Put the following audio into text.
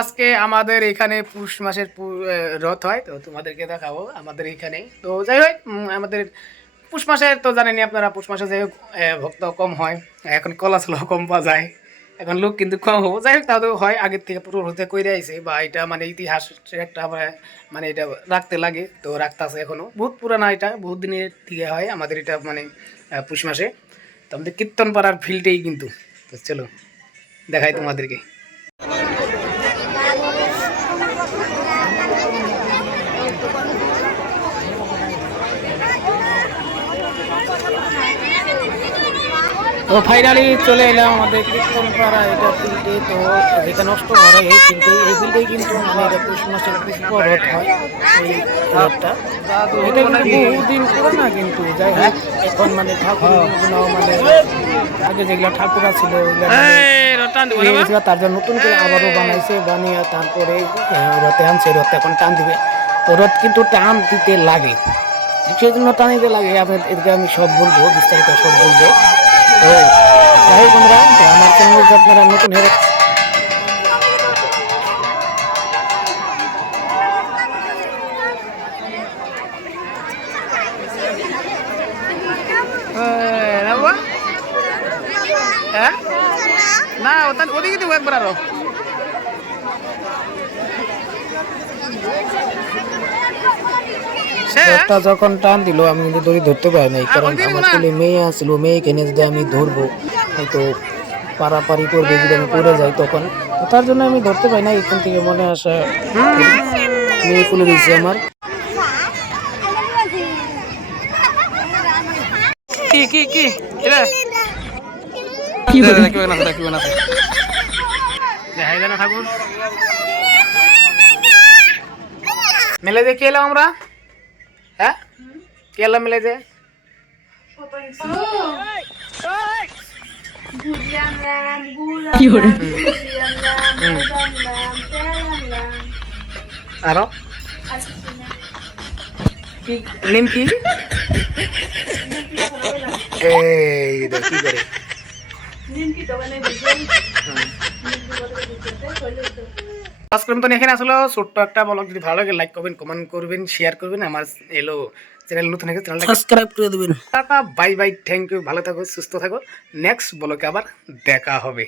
আজকে আমাদের এখানে পুষ মাসের রথ হয়, তো তোমাদেরকে দেখাবো আমাদের এখানে। তো যাই হোক, আমাদের পুষ মাসে তো জানেনি আপনারা, পুষ মাসে যাই হোক ভক্ত কম হয়, এখন কলাচল কম পাওয়া যায়, এখন লোক কিন্তু কম হবো। যাই হোক, তাও তো হয় আগের থেকে পুরো হতে কইরে আইছে, বা এটা মানে ইতিহাসের একটা মানে এটা রাখতে লাগে, তো রাখতেছে এখনো। বহুত পুরানা, এটা বহুত দিনের থেকে হয় আমাদের এটা, মানে পুষ মাসে। তো আমাদের কীর্তন পাড়ার ফিল্ডেই কিন্তু। তো চলো দেখাই তোমাদেরকে। তো ফাইনালি চলে এলাম আমাদের কীর্তনপাড়া এটা ফিল্ডে। তো যেখানে অষ্টমর হয় এই ফিল্ডে, এই ফিল্ডেই কিন্তু মানে এটা পুষ মাসের পুষ্প রথ হয়, এই রথটা। তো এটা কিন্তু বহুদিন পুরানা কিন্তু। যাই হোক, এখন মানে ঠাকুর মানে আগে যেগুলো ঠাকুরা ছিল ওইগুলো মানে তার জন্য নতুন করে আবারও বানাইছে, বানিয়ে তারপরে রথে আনছে। রথ এখন টান দিবে, তো রথ কিন্তু টান দিতে লাগে, সেই জন্য টান দিতে লাগে। আপনাদেরকে আমি সব বলবো, বিস্তারিত সব বলবো। তো যাই হোক বন্ধুরা, আমার চ্যানেল আপনারা নতুন হয়ে না ওদিকে দিব একবার আরো। রথটা যখন টান দিল আমি কিন্তু দড়ি ধরতে পারি নাই, কারণ আমার ছেলে মেয়ে আসছিল, মেয়েকে নিয়ে যদি আমি ধরবো হয়তো পারাপারি করবে, যদি আমি পড়ে যাই তখন। তার জন্য আমি ধরতে পারি না। এখান থেকে মনে আসা মেয়ে খুলে দিয়েছে আমার। কি কি কি এটা কি বানা ঠাকুর মেলে দিয়ে কে এলাম আমরা? হ্যাঁ, কে এলাম মেলে দিয়ে? আরো নিম কি এই কি করে আজকের মতন এখানে আসলে ছোট্ট একটা ব্লগ। যদি ভালো লাগে লাইক করবেন, কমেন্ট করবেন, শেয়ার করবেন। আমার এলো চ্যানেল নতুন হয়ে গেছে, চ্যানেলটা সাবস্ক্রাইব করে দেবেন। Tata, bye bye, thank you, ভালো থাকো, সুস্থ থাকো। নেক্সট ব্লগে আবার দেখা হবে।